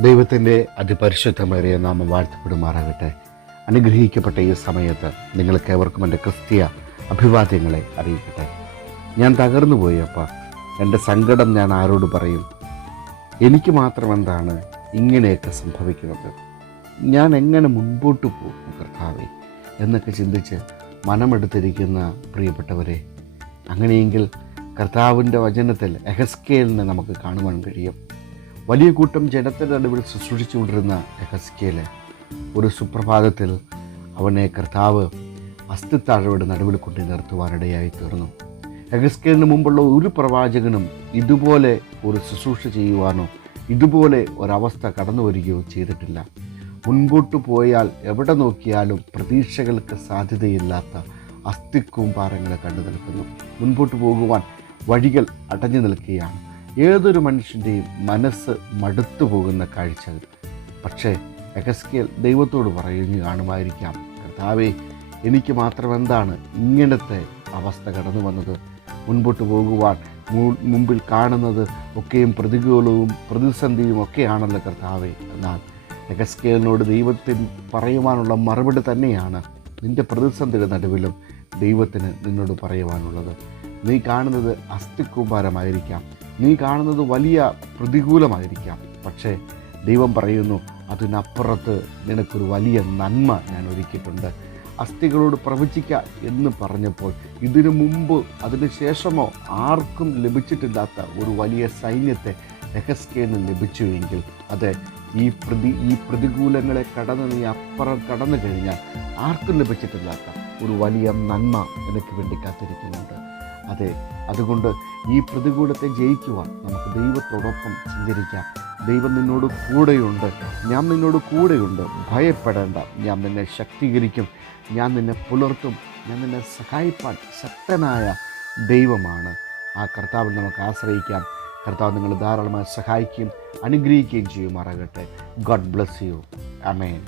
ദൈവത്തിന്റെ അതിപരിശുദ്ധമേറിയ നാമം വാഴ്ത്തപ്പെടുമാറാകട്ടെ. അനുഗ്രഹിക്കപ്പെട്ട ഈ സമയത്ത് നിങ്ങൾക്ക് ഏവർക്കും എന്റെ ക്രിസ്തീയ അഭിവാദ്യങ്ങളെ അറിയിക്കട്ടെ. ഞാൻ തകർന്നു പോയി അപ്പ. എന്റെ സങ്കടം ഞാൻ ആരോട് പറയും? എനിക്ക് മാത്രം എന്താണ് ഇങ്ങനെയൊക്കെ സംഭവിക്കുന്നത്? ഞാൻ എങ്ങനെ മുൻപോട്ട് പോകും കർത്താവെ? എന്നൊക്കെ ചിന്തിച്ച് മനമെടുത്തിരിക്കുന്ന പ്രിയപ്പെട്ടവരെ അങ്ങനെയെങ്കിൽ കർത്താവിന്റെ വചനത്തിൽ എഹസ്കേലിനെ നമുക്ക് കാണുവാൻ കഴിയും. വലിയ കൂട്ടം ജനത്തിന്റെ നടുവിൽ ശുശ്രൂഷിച്ചുകൊണ്ടിരുന്ന എഹസ്കേൽ ഒരു സുപ്രഭാതത്തിൽ അവനെ കർത്താവ് അസ്ഥിത്താഴയുടെ നടുവിൽ കൊണ്ട് നിർത്തുവാനിടയായി തീർന്നു. എഹസ്കേലിന് മുമ്പുള്ള ഒരു പ്രവാചകനും ഇതുപോലെ ഒരു ശുശ്രൂഷ ചെയ്യുവാനോ ഇതുപോലെ ഒരവസ്ഥ കടന്നു വരികയോ ചെയ്തിട്ടില്ല. മുൻപോട്ട് പോയാൽ എവിടെ നോക്കിയാലും പ്രതീക്ഷകൾക്ക് സാധ്യതയില്ലാത്ത അസ്ഥിക്കൂമ്പാരങ്ങളെ കണ്ടു നിൽക്കുന്നു. മുൻപോട്ട് പോകുവാൻ വഴികൾ അടഞ്ഞു നിൽക്കുകയാണ്. ഏതൊരു മനുഷ്യന്റെയും മനസ്സ് മടുത്തു പോകുന്ന കാഴ്ചകൾ. പക്ഷേ എഗസ്കേൽ ദൈവത്തോട് പറയുന്നു കാണുമായിരിക്കാം. കർത്താവേ എനിക്ക് മാത്രം എന്താണ് ഇങ്ങനത്തെ അവസ്ഥ കടന്നു വന്നത്? മുൻപോട്ട് പോകുവാൻ മുമ്പിൽ കാണുന്നത് ഒക്കെയും പ്രതികൂലവും പ്രതിസന്ധിയും ഒക്കെയാണല്ലോ കർത്താവേ. എന്നാൽ എഗസ്കേലിനോട് ദൈവത്തിന് പറയുവാനുള്ള മറുപടി തന്നെയാണ് നിന്റെ പ്രതിസന്ധിയുടെ നടുവിലും ദൈവത്തിന് നിന്നോട് പറയുവാനുള്ളത്. നീ കാണുന്നത് അസ്ഥിക്കൂമ്പാരമായിരിക്കാം നീ കാണുന്നത് വലിയ പ്രതികൂലമായിരിക്കാം. പക്ഷേ ദൈവം പറയുന്നു അതിനപ്പുറത്ത് നിനക്കൊരു വലിയ നന്മ ഞാൻ ഒരുക്കിയിട്ടുണ്ട്. അസ്ഥികളോട് പ്രവചിക്ക എന്ന് പറഞ്ഞപ്പോൾ ഇതിനു മുമ്പ് അതിന് ശേഷമോ ആർക്കും ലഭിച്ചിട്ടില്ലാത്ത ഒരു വലിയ സൈന്യത്തെ രഹസ്കേന് ലഭിച്ചുവെങ്കിൽ അത് ഈ പ്രതി ഈ പ്രതികൂലങ്ങളെ കടന്ന് നീ അപ്പുറം കടന്നു കഴിഞ്ഞാൽ ആർക്കും ലഭിച്ചിട്ടില്ലാത്ത ഒരു വലിയ നന്മ നിനക്ക് വേണ്ടി കാത്തിരിക്കുന്നുണ്ട്. അതെ അതുകൊണ്ട് ഈ പ്രതികൂലത്തെ ജയിക്കുവാൻ നമുക്ക് ദൈവത്തോടൊപ്പം സഞ്ചരിക്കാം. ദൈവം നിന്നോട് കൂടെയുണ്ട്. ഞാൻ നിന്നോട് കൂടെയുണ്ട്. ഭയപ്പെടേണ്ട. ഞാൻ നിന്നെ ശക്തീകരിക്കും. ഞാൻ നിന്നെ പുലർത്തും. ഞാൻ നിന്നെ സഹായിപ്പാൻ ശക്തനായ ദൈവമാണ്. ആ കർത്താവിൽ നമുക്ക് ആശ്രയിക്കാം. കർത്താവ് നിങ്ങൾ ധാരാളമായി സഹായിക്കുകയും അനുഗ്രഹിക്കുകയും ചെയ്യുമാറാകട്ടെ. God bless you. അമേൻ